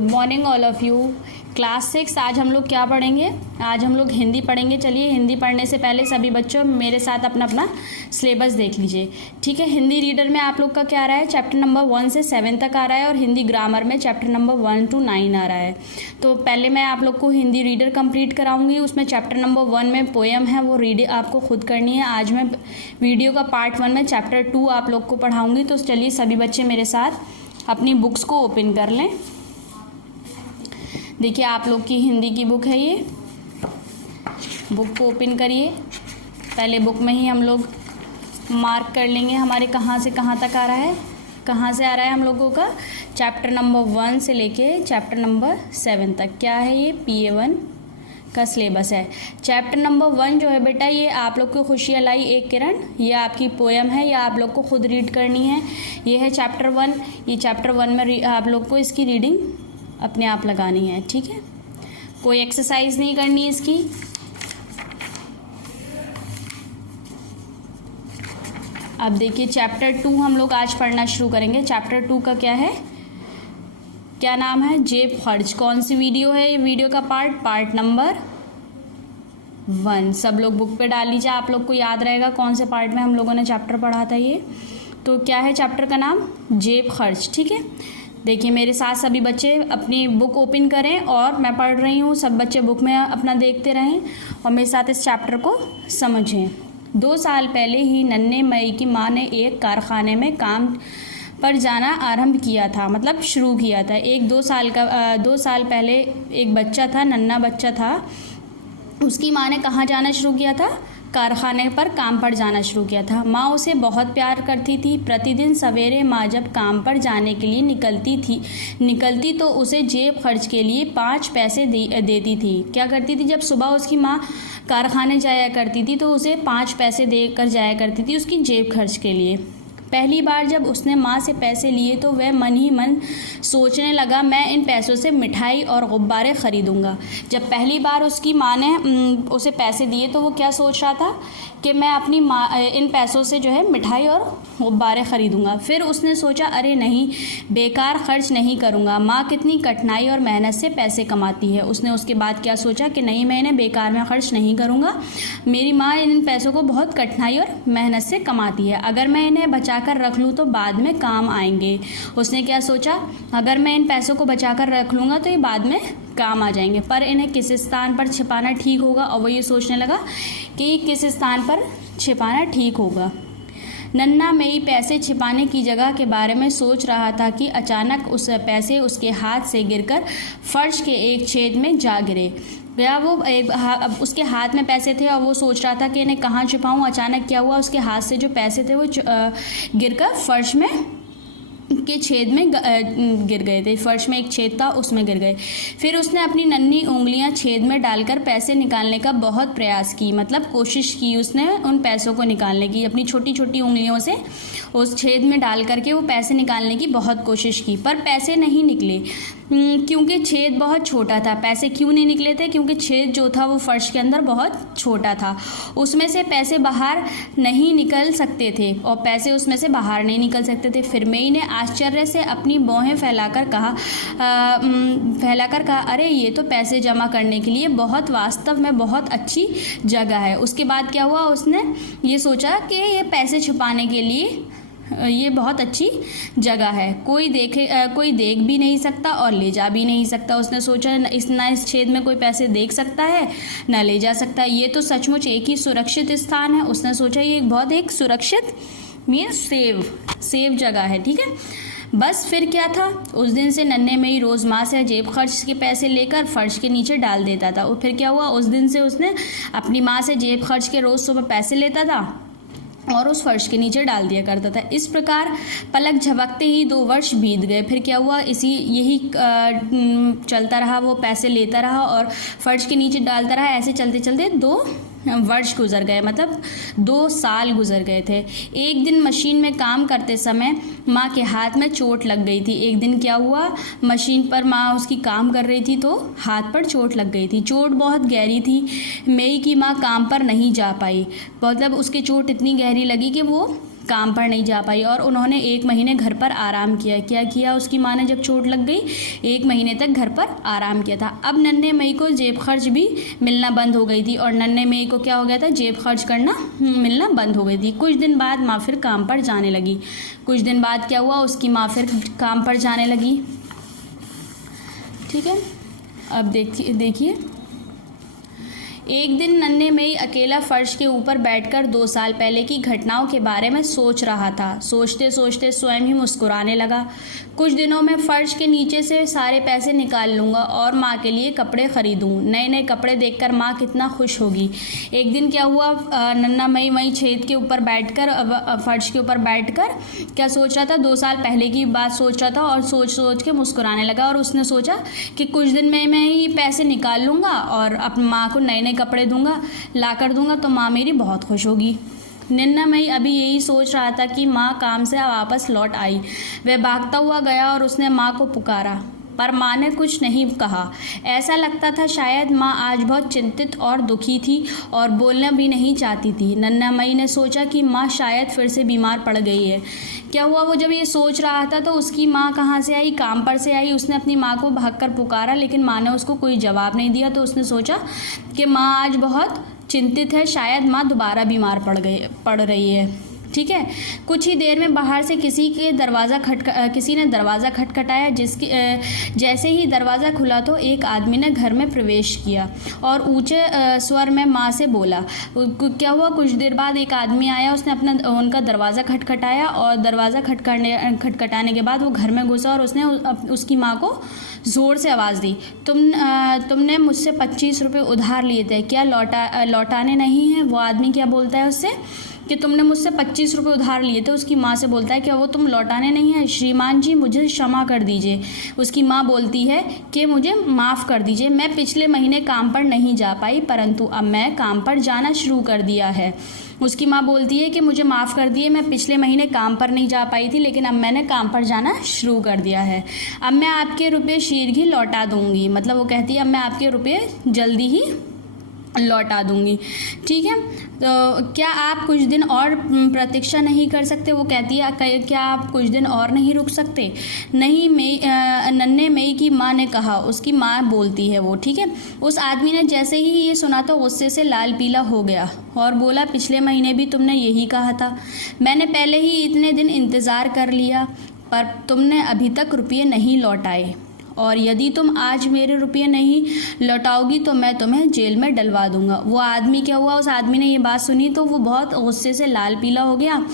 Good morning all of you. Class 6 आज हम लोग क्या पढ़ेंगे? आज हम लोग हिंदी पढ़ेंगे। चलिए, हिंदी पढ़ने से पहले सभी बच्चों मेरे साथ अपना अपना सिलेबस देख लीजिए, ठीक है। हिंदी रीडर में आप लोग का क्या आ रहा है? चैप्टर नंबर 1 से 7 तक आ रहा है और हिंदी ग्रामर में चैप्टर नंबर 1 to 9 आ रहा है। तो पहले मैं आप लोग को हिंदी रीडर कंप्लीट कराऊंगी। उसमें चैप्टर नंबर 1 में पोएम है, वो रीड आपको खुद करनी है। आज मैं वीडियो का पार्ट 1 में चैप्टर 2 आप लोग को पढ़ाऊँगी। तो चलिए सभी बच्चे मेरे साथ अपनी बुक्स को ओपन कर लें। देखिए, आप लोग की हिंदी की बुक है ये। बुक को ओपन करिए। पहले बुक में ही हम लोग मार्क कर लेंगे हमारे कहाँ से कहाँ तक आ रहा है। कहाँ से आ रहा है हम लोगों का? चैप्टर नंबर 1 से लेके चैप्टर नंबर 7 तक। क्या है ये? PA1 का सिलेबस है। चैप्टर नंबर 1 जो है बेटा, ये आप लोग को खुशियाँ लाई एक किरण, ये आपकी पोएम है, या आप लोग को खुद रीड करनी है। ये है चैप्टर 1। ये चैप्टर 1 में आप लोग को इसकी रीडिंग अपने आप लगानी है, ठीक है। कोई एक्सरसाइज नहीं करनी है इसकी। अब देखिए, चैप्टर 2 हम लोग आज पढ़ना शुरू करेंगे। चैप्टर 2 का क्या है, क्या नाम है? जेब खर्च। कौन सी वीडियो है ये? वीडियो का पार्ट नंबर 1। सब लोग बुक पे डाल लीजिए, आप लोग को याद रहेगा कौन से पार्ट में हम लोगों ने चैप्टर पढ़ा था ये। तो क्या है चैप्टर का नाम? जेब खर्च, ठीक है। देखिए, मेरे साथ सभी बच्चे अपनी बुक ओपन करें और मैं पढ़ रही हूँ। सब बच्चे बुक में अपना देखते रहें और मेरे साथ इस चैप्टर को समझें। 2 साल पहले ही नन्हे मई की माँ ने एक कारखाने में काम पर जाना आरंभ किया था, मतलब शुरू किया था। 2 साल पहले एक बच्चा था, नन्हा बच्चा था। उसकी माँ ने कहाँ जाना शुरू किया था? कारखाने पर काम पर जाना शुरू किया था। माँ उसे बहुत प्यार करती थी। प्रतिदिन सवेरे माँ जब काम पर जाने के लिए निकलती तो उसे जेब खर्च के लिए 5 पैसे देती थी। क्या करती थी? जब सुबह उसकी माँ कारखाने जाया करती थी तो उसे 5 पैसे देकर जाया करती थी उसकी जेब खर्च के लिए। पहली बार जब उसने माँ से पैसे लिए तो वह मन ही मन सोचने लगा, मैं इन पैसों से मिठाई और गुब्बारे ख़रीदूँगा। जब पहली बार उसकी माँ ने उसे पैसे दिए तो वो क्या सोच रहा था कि मैं अपनी माँ इन पैसों से जो है मिठाई और गुब्बारे ख़रीदूँगा। फिर उसने सोचा, अरे नहीं, बेकार खर्च नहीं करूँगा। माँ कितनी कठिनाई और मेहनत से पैसे कमाती है। उसने उसके बाद क्या सोचा कि नहीं, मैं इन्हें बेकार में खर्च नहीं करूँगा। मेरी माँ इन पैसों को बहुत कठिनाई और मेहनत से कमाती है। अगर मैं इन्हें बचा कर रख लूँ तो बाद में काम आएंगे। उसने क्या सोचा? अगर मैं इन पैसों को बचा कर रख लूँगा तो ये बाद में काम आ जाएंगे। पर इन्हें किस स्थान पर छिपाना ठीक होगा? और वो ये सोचने लगा कि किस स्थान पर छिपाना ठीक होगा। नन्हा मई पैसे छिपाने की जगह के बारे में सोच रहा था कि अचानक उस पैसे उसके हाथ से गिरकर फर्श के एक छेद में जा गिरे। या वो उसके हाथ में पैसे थे और वो सोच रहा था कि इन्हें कहाँ छुपाऊँ। अचानक क्या हुआ? उसके हाथ से जो पैसे थे वो गिरकर फर्श में के छेद में गिर गए थे। फर्श में एक छेद था, उसमें गिर गए। फिर उसने अपनी नन्ही उंगलियां छेद में डालकर पैसे निकालने का बहुत प्रयास की, मतलब कोशिश की उसने उन पैसों को निकालने की। अपनी छोटी छोटी उंगलियों से उस छेद में डाल करके वो पैसे निकालने की बहुत कोशिश की, पर पैसे नहीं निकले क्योंकि छेद बहुत छोटा था। पैसे क्यों नहीं निकले थे? क्योंकि छेद जो था वो फर्श के अंदर बहुत छोटा था। उसमें से पैसे बाहर नहीं निकल सकते थे और पैसे उसमें से बाहर नहीं निकल सकते थे। फिर मई ने आश्चर्य से अपनी भौहें फैलाकर कहा, अरे ये तो पैसे जमा करने के लिए वास्तव में बहुत अच्छी जगह है। उसके बाद क्या हुआ? उसने ये सोचा कि ये पैसे छुपाने के लिए ये बहुत अच्छी जगह है। कोई देख भी नहीं सकता और ले जा भी नहीं सकता। उसने सोचा, इस छेद में कोई पैसे देख सकता है ना ले जा सकता है। ये तो सचमुच एक ही सुरक्षित स्थान है। उसने सोचा ये एक सुरक्षित मीन्स सेव जगह है, ठीक है। बस फिर क्या था? उस दिन से नन्हे मई रोज़ माँ से जेब खर्च के पैसे लेकर फर्श के नीचे डाल देता था। और फिर क्या हुआ? उस दिन से उसने अपनी माँ से जेब खर्च के रोज़ सुबह पैसे लेता था और उस फर्श के नीचे डाल दिया करता था। इस प्रकार पलक झपकते ही 2 वर्ष बीत गए। फिर क्या हुआ? यही चलता रहा। वो पैसे लेता रहा और फर्श के नीचे डालता रहा। ऐसे चलते चलते 2 वर्ष गुजर गए, मतलब 2 साल गुजर गए थे। एक दिन मशीन में काम करते समय माँ के हाथ में चोट लग गई थी। एक दिन क्या हुआ? मशीन पर माँ उसकी काम कर रही थी तो हाथ पर चोट लग गई थी। चोट बहुत गहरी थी। मई की माँ काम पर नहीं जा पाई, मतलब उसके चोट इतनी गहरी लगी कि वो काम पर नहीं जा पाई और उन्होंने 1 महीने घर पर आराम किया। क्या किया उसकी माँ ने जब चोट लग गई? 1 महीने तक घर पर आराम किया था। अब नन्हे मई को जेब खर्च भी मिलना बंद हो गई थी और नन्हे मई को क्या हो गया था? जेब खर्च करना मिलना बंद हो गई थी। कुछ दिन बाद माँ फिर काम पर जाने लगी। कुछ दिन बाद क्या हुआ? उसकी माँ फिर काम पर जाने लगी। ठीक है, अब देखिए एक दिन नन्हे मई अकेला फर्श के ऊपर बैठकर 2 साल पहले की घटनाओं के बारे में सोच रहा था। सोचते सोचते स्वयं ही मुस्कुराने लगा। कुछ दिनों में फर्श के नीचे से सारे पैसे निकाल लूँगा और माँ के लिए कपड़े खरीदूँ। नए नए कपड़े देखकर माँ कितना खुश होगी। एक दिन क्या हुआ? नन्हा मई वहीं छेद के ऊपर बैठकर फर्श के ऊपर बैठकर क्या सोच रहा था? 2 साल पहले की बात सोच रहा था और सोच सोच के मुस्कुराने लगा और उसने सोचा कि कुछ दिन में मैं ही पैसे निकाल लूँगा और अपनी माँ को नए नए कपड़े दूंगा, ला कर दूंगा तो माँ मेरी बहुत खुश होगी। नन्हा मई अभी यही सोच रहा था कि माँ काम से वापस लौट आई। वह भागता हुआ गया और उसने माँ को पुकारा, पर माँ ने कुछ नहीं कहा। ऐसा लगता था शायद माँ आज बहुत चिंतित और दुखी थी और बोलना भी नहीं चाहती थी। नन्हा मई ने सोचा कि माँ शायद फिर से बीमार पड़ गई है। क्या हुआ? वो जब ये सोच रहा था तो उसकी माँ कहाँ से आई? काम पर से आई। उसने अपनी माँ को भागकर पुकारा लेकिन माँ ने उसको कोई जवाब नहीं दिया। तो उसने सोचा कि माँ आज बहुत चिंतित है, शायद माँ दोबारा बीमार पड़ रही है। ठीक है, कुछ ही देर में बाहर से किसी ने दरवाज़ा खटखटाया। जैसे ही दरवाज़ा खुला तो एक आदमी ने घर में प्रवेश किया और ऊंचे स्वर में माँ से बोला। क्या हुआ? कुछ देर बाद एक आदमी आया, उसने उनका दरवाज़ा खटखटाया और दरवाज़ा खटखटाने के बाद वो घर में घुसा और उसने उसकी माँ को ज़ोर से आवाज़ दी, तुमने मुझसे 25 रुपये उधार लिए थे, क्या लौटाने नहीं हैं? वो आदमी क्या बोलता है उससे कि तुमने मुझसे 25 रुपये उधार लिए थे। उसकी माँ से बोलता है क्या वो तुम लौटाने नहीं हैं? श्रीमान जी मुझे क्षमा कर दीजिए। उसकी माँ बोलती है कि मुझे माफ़ कर दीजिए, मैं पिछले महीने काम पर नहीं जा पाई परंतु अब मैं काम पर जाना शुरू कर दिया है। उसकी माँ बोलती है कि मुझे माफ़ कर दिए, मैं पिछले महीने काम पर नहीं जा पाई थी लेकिन अब मैंने काम पर जाना शुरू कर दिया है। अब मैं आपके रुपये शीघ्र ही लौटा दूँगी। मतलब वो कहती है अब मैं आपके रुपये जल्दी ही लौटा दूँगी। ठीक है, तो क्या आप कुछ दिन और प्रतीक्षा नहीं कर सकते? वो कहती है क्या आप कुछ दिन और नहीं रुक सकते? नहीं, नन्हे मई की माँ ने कहा। उसकी माँ बोलती है वो। ठीक है, उस आदमी ने जैसे ही ये सुना तो गुस्से से लाल पीला हो गया और बोला, पिछले महीने भी तुमने यही कहा था। मैंने पहले ही इतने दिन इंतज़ार कर लिया पर तुमने अभी तक रुपये नहीं लौटाए और यदि तुम आज मेरे रुपये नहीं लौटाओगी तो मैं तुम्हें जेल में डलवा दूंगा। वो आदमी क्या हुआ? उस आदमी ने ये बात सुनी तो वो बहुत गुस्से से लाल पीला हो गया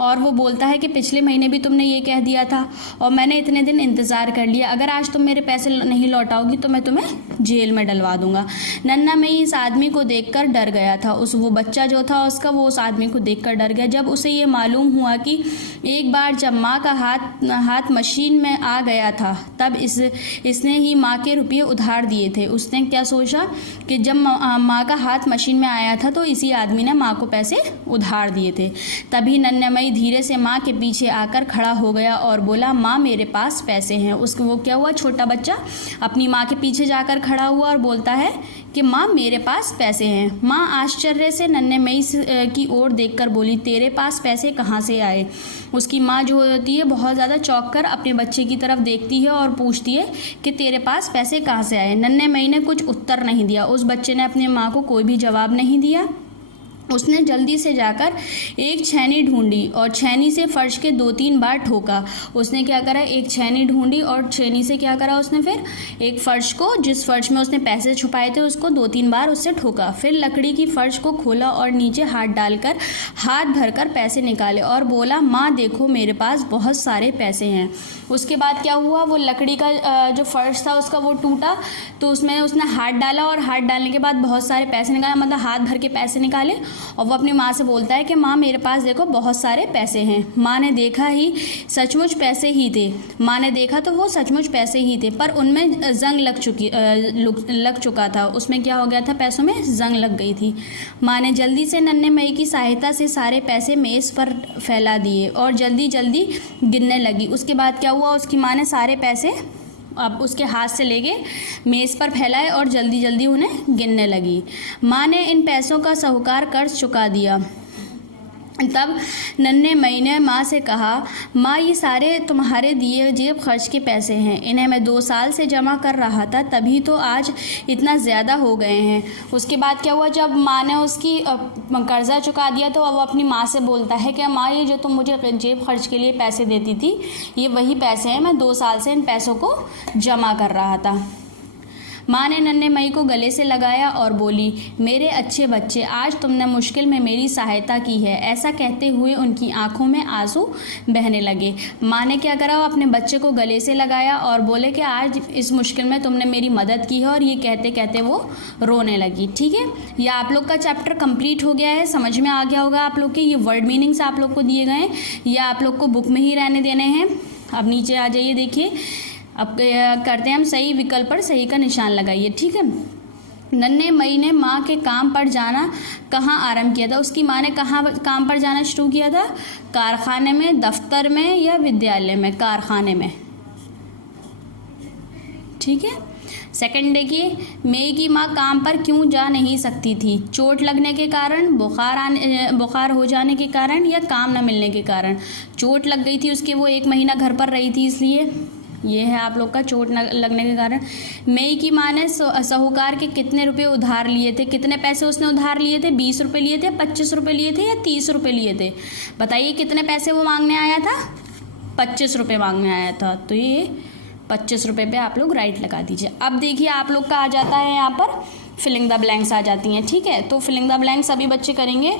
और वो बोलता है कि पिछले महीने भी तुमने ये कह दिया था और मैंने इतने दिन इंतज़ार कर लिया, अगर आज तुम मेरे पैसे नहीं लौटाओगी तो मैं तुम्हें जेल में डलवा दूंगा। नन्हा मई इस आदमी को देखकर डर गया था। वो बच्चा जो था उसका, वो उस आदमी को देखकर डर गया। जब उसे ये मालूम हुआ कि एक बार जब माँ का हाथ मशीन में आ गया था तब इसने ही माँ के रुपये उधार दिए थे। उसने क्या सोचा कि जब माँ का हाथ मशीन में आया था तो इसी आदमी ने माँ को पैसे उधार दिए थे। तभी नन्हा मई धीरे से माँ के पीछे आकर खड़ा हो गया और बोला, माँ मेरे पास पैसे हैं। उसको वो क्या हुआ? छोटा बच्चा अपनी माँ के पीछे जाकर खड़ा हुआ और बोलता है कि माँ मेरे पास पैसे हैं। माँ आश्चर्य से नन्हे मई की ओर देखकर बोली, तेरे पास पैसे कहाँ से आए? उसकी माँ जो होती है बहुत ज़्यादा चौंक कर अपने बच्चे की तरफ देखती है और पूछती है कि तेरे पास पैसे कहाँ से आए? नन्हे मई ने कुछ उत्तर नहीं दिया। उस बच्चे ने अपनी माँ को कोई भी जवाब नहीं दिया। उसने जल्दी से जाकर एक छेनी ढूंढी और छेनी से फर्श के 2-3 बार ठोका। उसने क्या करा? एक छेनी ढूंढी और छेनी से क्या करा उसने? फिर एक फर्श को, जिस फर्श में उसने पैसे छुपाए थे, उसको 2-3 बार उससे ठोका। फिर लकड़ी की फर्श को खोला और नीचे हाथ डालकर हाथ भरकर पैसे निकाले और बोला, माँ देखो मेरे पास बहुत सारे पैसे हैं। उसके बाद क्या हुआ? वो लकड़ी का जो फर्श था उसका वो टूटा तो उसमें उसने हाथ डाला और हाथ डालने के बाद बहुत सारे पैसे निकाले, मतलब हाथ भर के पैसे निकाले और वो अपनी माँ से बोलता है कि माँ मेरे पास देखो बहुत सारे पैसे हैं। माँ ने देखा ही सचमुच पैसे ही थे। माँ ने देखा तो वो सचमुच पैसे ही थे पर उनमें जंग लग चुका था। उसमें क्या हो गया था? पैसों में जंग लग गई थी। माँ ने जल्दी से नन्हे मई की सहायता से सारे पैसे मेज़ पर फैला दिए और जल्दी जल्दी गिनने लगी। उसके बाद क्या हुआ? उसकी माँ ने सारे पैसे अब उसके हाथ से लेके मेज़ पर फैलाए और जल्दी जल्दी उन्हें गिनने लगी। माँ ने इन पैसों का साहूकार कर्ज चुका दिया तब नन्हे मई ने माँ से कहा, माँ ये सारे तुम्हारे दिए जेब खर्च के पैसे हैं, इन्हें मैं 2 साल से जमा कर रहा था, तभी तो आज इतना ज़्यादा हो गए हैं। उसके बाद क्या हुआ, जब माँ ने उसकी कर्ज़ा चुका दिया तो अब वो अपनी माँ से बोलता है कि माँ ये जो तुम मुझे जेब खर्च के लिए पैसे देती थी ये वही पैसे हैं, मैं 2 साल से इन पैसों को जमा कर रहा था। माँ ने नन्हे मई को गले से लगाया और बोली, मेरे अच्छे बच्चे, आज तुमने मुश्किल में मेरी सहायता की है। ऐसा कहते हुए उनकी आंखों में आंसू बहने लगे। माँ ने क्या करा, अपने बच्चे को गले से लगाया और बोले कि आज इस मुश्किल में तुमने मेरी मदद की है, और ये कहते कहते वो रोने लगी। ठीक है, यह आप लोग का चैप्टर कंप्लीट हो गया है, समझ में आ गया होगा आप लोग के। ये वर्ड मीनिंग्स आप लोग को दिए गए हैं, ये आप लोग को बुक में ही रहने देने हैं। अब नीचे आ जाइए, देखिए अब करते हैं हम सही विकल्प पर सही का निशान लगाइए। ठीक है, नन्हे मई ने माँ के काम पर जाना कहाँ आरंभ किया था। उसकी माँ ने कहाँ काम पर जाना शुरू किया था, कारखाने में, दफ्तर में या विद्यालय में, कारखाने में। ठीक है, सेकंड देखिए, मई की माँ काम पर क्यों जा नहीं सकती थी, चोट लगने के कारण, बुखार हो जाने के कारण या काम न मिलने के कारण। चोट लग गई थी उसके, वो 1 महीना घर पर रही थी इसलिए। ये है आप लोग का चोट लगने के कारण। मई की माँ ने साहूकार के कितने रुपए उधार लिए थे, कितने पैसे उसने उधार लिए थे, 20 रुपये लिए थे, 25 रुपये लिए थे या 30 रुपये लिए थे। बताइए कितने पैसे वो मांगने आया था, 25 रुपये मांगने आया था। तो ये 25 रुपये पे आप लोग राइट लगा दीजिए। अब देखिए आप लोग का आ जाता है यहाँ पर फिलिंग द ब्लैंक्स आ जाती हैं। ठीक है, तो फिलिंग द ब्लैंक्स सभी बच्चे करेंगे।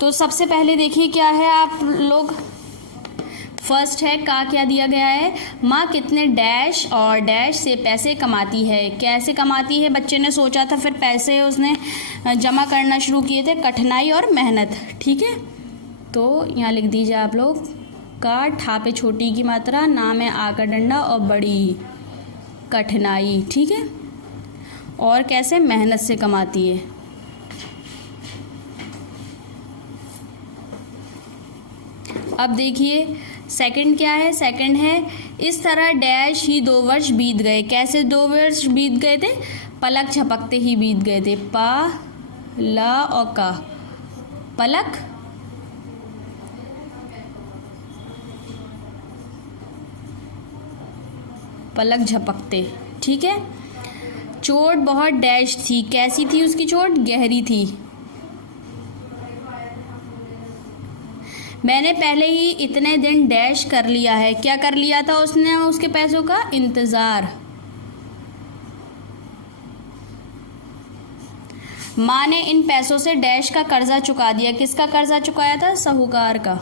तो सबसे पहले देखिए क्या है, आप लोग फर्स्ट है का क्या दिया गया है, माँ कितने डैश और डैश से पैसे कमाती है। कैसे कमाती है, बच्चे ने सोचा था, फिर पैसे उसने जमा करना शुरू किए थे, कठिनाई और मेहनत। ठीक है, तो यहाँ लिख दीजिए आप लोग, का ठा पे छोटी की मात्रा, ना में आ का डंडा और बड़ी कठिनाई। ठीक है, और कैसे मेहनत से कमाती है। अब देखिए सेकंड क्या है, सेकंड है इस तरह डैश ही 2 वर्ष बीत गए। कैसे 2 वर्ष बीत गए थे, पलक झपकते ही बीत गए थे। पा, ला और का, पलक पलक झपकते। ठीक है, चोट बहुत डैश थी। कैसी थी उसकी चोट, गहरी थी। मैंने पहले ही इतने दिन डैश कर लिया है। क्या कर लिया था उसने, उसके पैसों का इंतज़ार। माँ ने इन पैसों से डैश का कर्जा चुका दिया। किसका कर्जा चुकाया था, साहूकार का।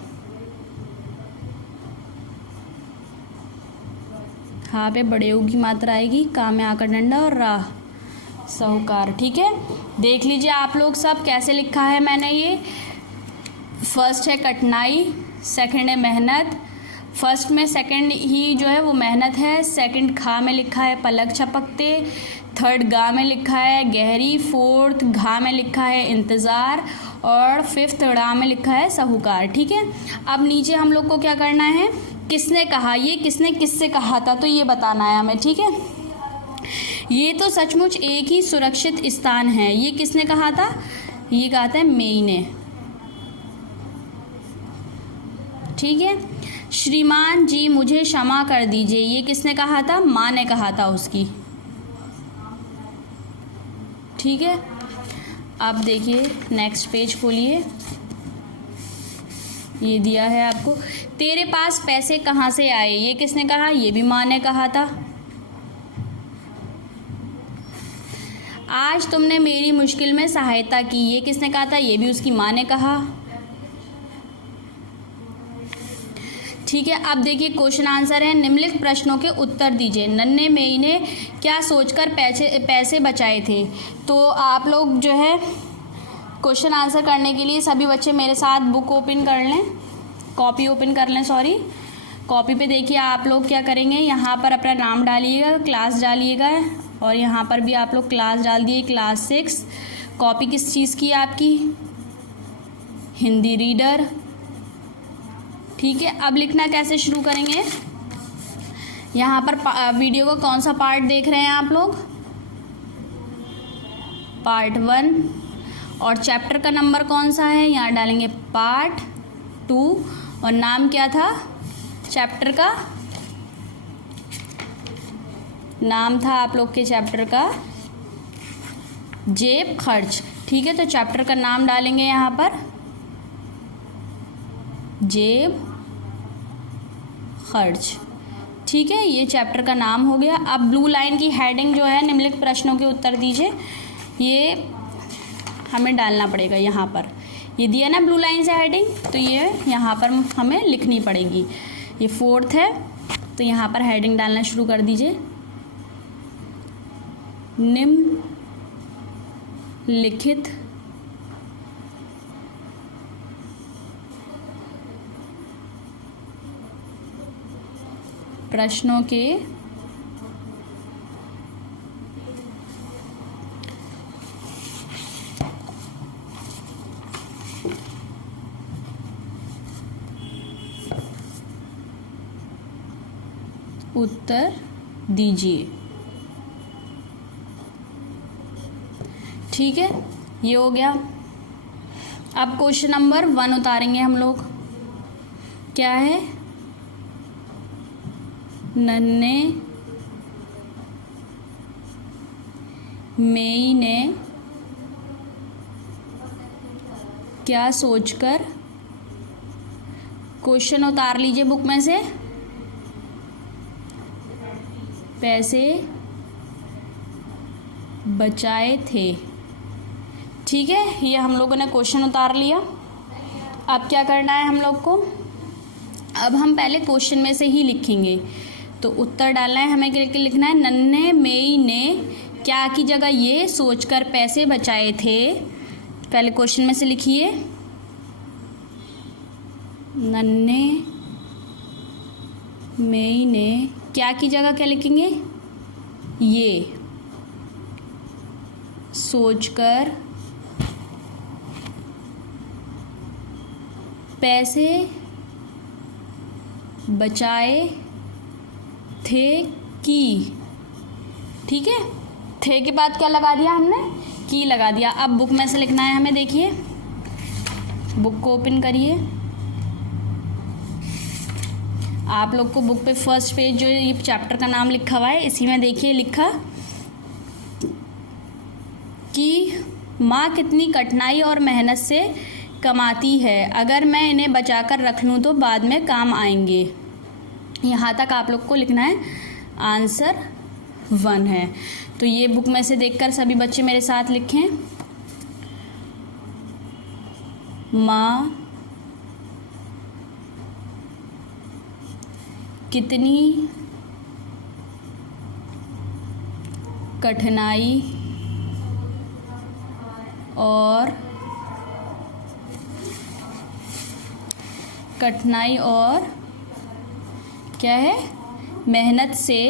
हाँ पे बड़े ऊ की मात्रा आएगी, का में आकर डंडा और राह, साहूकार। ठीक है, देख लीजिए आप लोग सब कैसे लिखा है मैंने। ये फर्स्ट है कठिनाई, सेकंड है मेहनत। फर्स्ट में सेकंड ही जो है वो मेहनत है, सेकंड खा में लिखा है पलक झपकते, थर्ड गा में लिखा है गहरी, फोर्थ घा में लिखा है इंतज़ार और फिफ्थ ड़ा में लिखा है साहूकार। ठीक है, अब नीचे हम लोग को क्या करना है, किसने कहा, ये किसने किससे कहा था तो ये बताना है हमें। ठीक है, ये तो सचमुच एक ही सुरक्षित स्थान है। ये किसने कहा था, ये कहा था मई ने। ठीक है, श्रीमान जी मुझे क्षमा कर दीजिए। ये किसने कहा था, माँ ने कहा था उसकी। ठीक है, अब देखिए नेक्स्ट पेज खोलिए। ये दिया है आपको, तेरे पास पैसे कहाँ से आए। ये किसने कहा, ये भी माँ ने कहा था। आज तुमने मेरी मुश्किल में सहायता की। ये किसने कहा था, ये भी उसकी माँ ने कहा। ठीक है, अब देखिए क्वेश्चन आंसर है, निम्नलिखित प्रश्नों के उत्तर दीजिए। नन्हे मई ने क्या सोचकर पैसे बचाए थे। तो आप लोग जो है क्वेश्चन आंसर करने के लिए सभी बच्चे मेरे साथ बुक ओपन कर लें, कॉपी ओपन कर लें, सॉरी कॉपी पे देखिए आप लोग क्या करेंगे, यहाँ पर अपना नाम डालिएगा, क्लास डालिएगा और यहाँ पर भी आप लोग क्लास डाल दिए, क्लास 6। कॉपी किस चीज़ की है आपकी, हिंदी रीडर। ठीक है, अब लिखना कैसे शुरू करेंगे, यहाँ पर वीडियो का कौन सा पार्ट देख रहे हैं आप लोग, पार्ट 1, और चैप्टर का नंबर कौन सा है, यहाँ डालेंगे पार्ट 2 और नाम क्या था चैप्टर का, नाम था आप लोग के चैप्टर का जेब खर्च। ठीक है, तो चैप्टर का नाम डालेंगे यहाँ पर जेब खर्च। ठीक है, ये चैप्टर का नाम हो गया। अब ब्लू लाइन की हेडिंग जो है निम्नलिखित प्रश्नों के उत्तर दीजिए, ये हमें डालना पड़ेगा यहाँ पर। ये दिया ना ब्लू लाइन से हेडिंग, तो ये यहाँ पर हमें लिखनी पड़ेगी। ये 4th है, तो यहाँ पर हेडिंग डालना शुरू कर दीजिए, निम्नलिखित प्रश्नों के उत्तर दीजिए। ठीक है, ये हो गया। अब क्वेश्चन नंबर 1 उतारेंगे हम लोग। क्या है, नन्हे मेई ने क्या सोचकर, क्वेश्चन उतार लीजिए बुक में से, पैसे बचाए थे। ठीक है, ये हम लोगों ने क्वेश्चन उतार लिया। अब क्या करना है हम लोग को, अब हम पहले क्वेश्चन में से ही लिखेंगे। तो उत्तर डालना है हमें, क्या लिखना है, नन्हे मेई ने क्या की जगह ये सोचकर पैसे बचाए थे। पहले क्वेश्चन में से लिखिए, नन्हे मेई ने क्या की जगह क्या लिखेंगे, ये सोचकर पैसे बचाए थे की। ठीक है, थे के बाद क्या लगा दिया हमने, की लगा दिया। अब बुक में से लिखना है हमें, देखिए बुक को ओपन करिए। आप लोग को बुक पे फर्स्ट पेज जो ये चैप्टर का नाम लिखा हुआ है, इसी में देखिए लिखा कि माँ कितनी कठिनाई और मेहनत से कमाती है, अगर मैं इन्हें बचाकर रख लूँ तो बाद में काम आएंगे। यहाँ तक आप लोग को लिखना है, आंसर 1 है। तो ये बुक में से देखकर सभी बच्चे मेरे साथ लिखें, माँ कितनी कठिनाई और क्या है, मेहनत से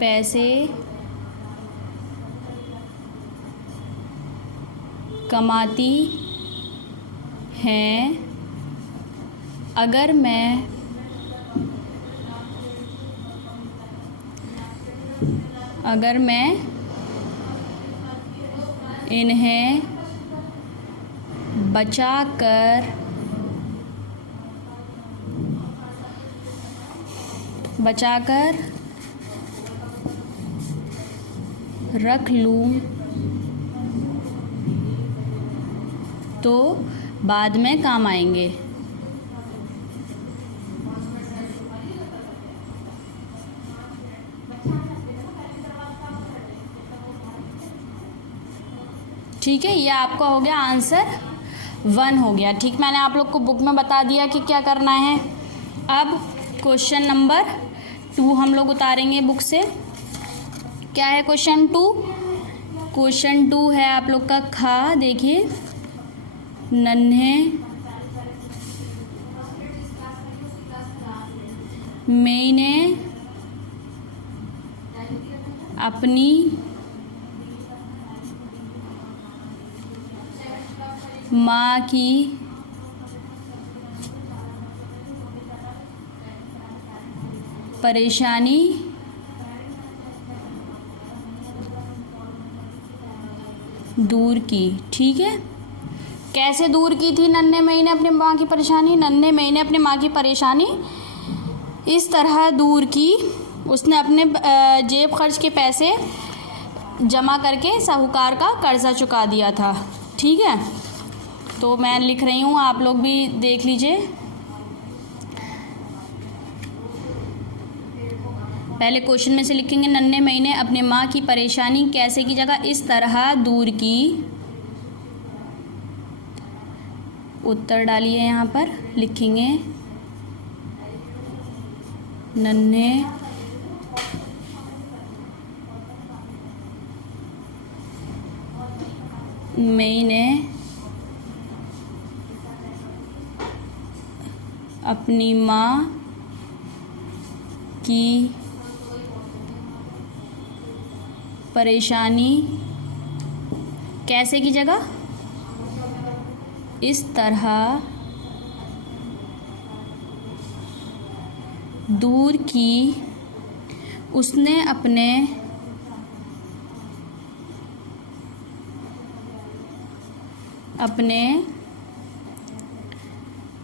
पैसे कमाती हैं, अगर मैं इन्हें बचाकर रख लूँ तो बाद में काम आएंगे। ठीक है, ये आपका हो गया आंसर 1 हो गया। ठीक, मैंने आप लोग को बुक में बता दिया कि क्या करना है। अब क्वेश्चन नंबर 2 हम लोग उतारेंगे बुक से। क्या है क्वेश्चन 2? क्वेश्चन 2 है आप लोग का खा, देखिए, नन्हे मेई ने अपनी माँ की परेशानी दूर की। ठीक है, कैसे दूर की थी नन्हे मई ने अपनी माँ की परेशानी? नन्हे मई ने अपनी माँ की परेशानी इस तरह दूर की, उसने अपने जेब खर्च के पैसे जमा करके साहूकार का कर्जा चुका दिया था। ठीक है, तो मैं लिख रही हूँ, आप लोग भी देख लीजिए। पहले क्वेश्चन में से लिखेंगे, नन्हे मई ने अपनी माँ की परेशानी कैसे की जगह इस तरह दूर की। उत्तर डालिए, यहाँ पर लिखेंगे नन्हे मई ने अपनी माँ की परेशानी कैसे की जगह इस तरह दूर की। उसने अपने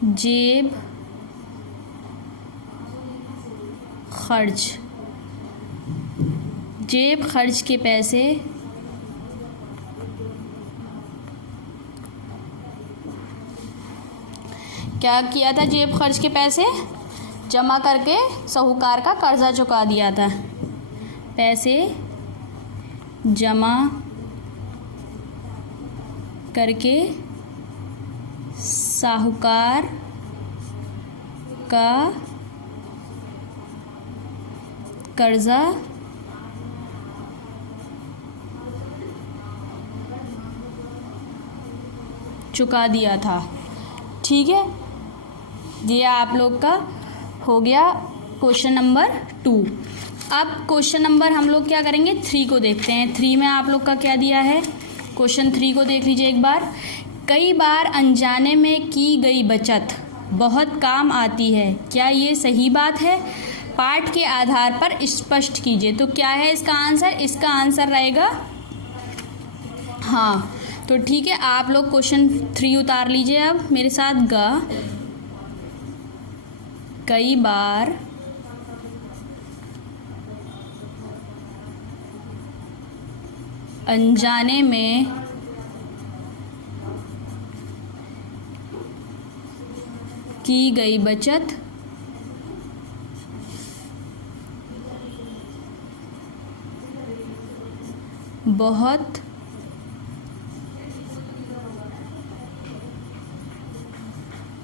जेब खर्च के पैसे क्या किया था? जेब खर्च के पैसे जमा करके साहूकार का कर्जा चुका दिया था। पैसे जमा करके साहूकार का कर्जा चुका दिया था। ठीक है, ये आप लोग का हो गया क्वेश्चन नंबर 2। अब क्वेश्चन नंबर हम लोग क्या करेंगे, 3 को देखते हैं। 3 में आप लोग का क्या दिया है, क्वेश्चन 3 को देख लीजिए एक बार। कई बार अनजाने में की गई बचत बहुत काम आती है, क्या ये सही बात है? पाठ के आधार पर स्पष्ट कीजिए। तो क्या है इसका आंसर? इसका आंसर रहेगा हाँ। तो ठीक है, आप लोग क्वेश्चन 3 उतार लीजिए अब मेरे साथ। कई बार अनजाने में की गई बचत बहुत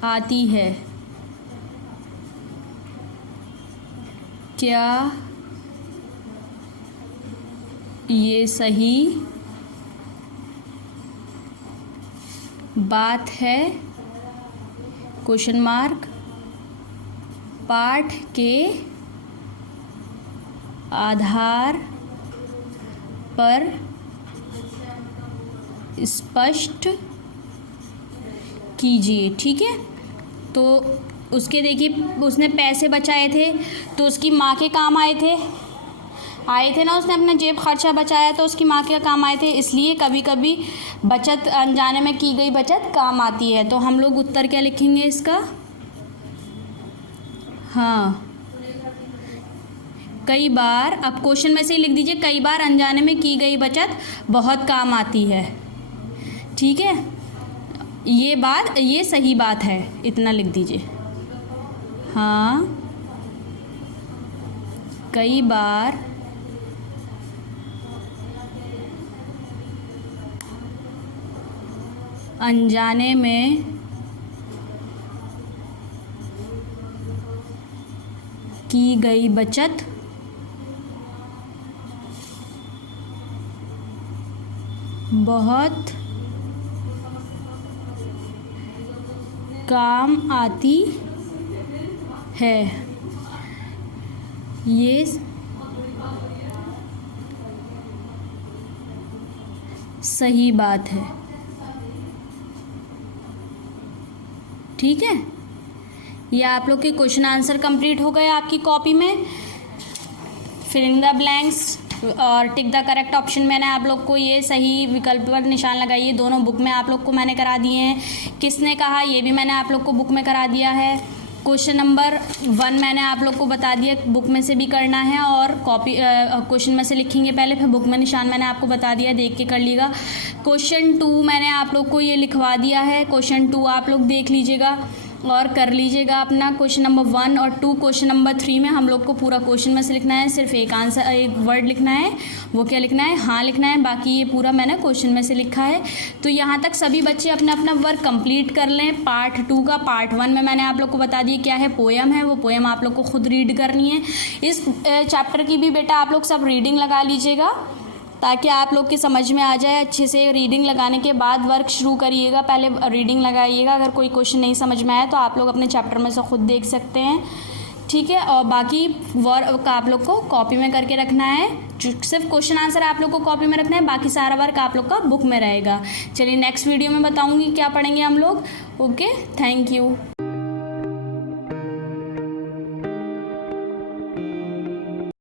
आती है, क्या ये सही बात है? Question mark. पाठ के आधार पर स्पष्ट कीजिए। ठीक है, तो उसके देखिए उसने पैसे बचाए थे तो उसकी माँ के काम आए थे ना, उसने अपना जेब खर्चा बचाया तो उसकी माँ के काम आए थे। इसलिए कभी कभी बचत अनजाने में की गई बचत काम आती है। तो हम लोग उत्तर क्या लिखेंगे इसका? हाँ, कई बार। अब क्वेश्चन में से ही लिख दीजिए, कई बार अनजाने में की गई बचत बहुत काम आती है। ठीक है, ये सही बात है, इतना लिख दीजिए। हाँ, कई बार अनजाने में की गई बचत बहुत काम आती है, ये सही बात है। ठीक है, ये आप लोग के क्वेश्चन आंसर कंप्लीट हो गए आपकी कॉपी में। फिल इन द ब्लैंक्स और टिक द करेक्ट ऑप्शन मैंने आप लोग को ये सही विकल्प पर निशान लगाइए। दोनों बुक में आप लोग को मैंने करा दिए हैं। किसने कहा, ये भी मैंने आप लोग को बुक में करा दिया है। क्वेश्चन नंबर 1 मैंने आप लोग को बता दिया, बुक में से भी करना है और कॉपी क्वेश्चन में से लिखेंगे पहले, फिर बुक में निशान मैंने आपको बता दिया, देख के कर लीजिएगा। क्वेश्चन 2 मैंने आप लोग को ये लिखवा दिया है, क्वेश्चन 2 आप लोग देख लीजिएगा और कर लीजिएगा अपना। क्वेश्चन नंबर 1 और 2, क्वेश्चन नंबर 3 में हम लोग को पूरा क्वेश्चन में से लिखना है, सिर्फ एक आंसर, एक वर्ड लिखना है, वो क्या लिखना है, हाँ लिखना है। बाकी ये पूरा मैंने क्वेश्चन में से लिखा है। तो यहाँ तक सभी बच्चे अपना अपना वर्क कंप्लीट कर लें। पार्ट 2 का पार्ट 1 में मैंने आप लोग को बता दिया क्या है, पोएम है, वो पोएम आप लोग को खुद रीड करनी है। इस चैप्टर की भी बेटा आप लोग सब रीडिंग लगा लीजिएगा ताकि आप लोग की समझ में आ जाए अच्छे से। रीडिंग लगाने के बाद वर्क शुरू करिएगा, पहले रीडिंग लगाइएगा। अगर कोई क्वेश्चन नहीं समझ में आया तो आप लोग अपने चैप्टर में से खुद देख सकते हैं, ठीक है। और बाकी वर्क आप लोग को कॉपी में करके रखना है, सिर्फ क्वेश्चन आंसर आप लोग को कॉपी में रखना है, बाकी सारा वर्क आप लोग का बुक में रहेगा। चलिए नेक्स्ट वीडियो में बताऊँगी क्या पढ़ेंगे हम लोग। Okay, thank you.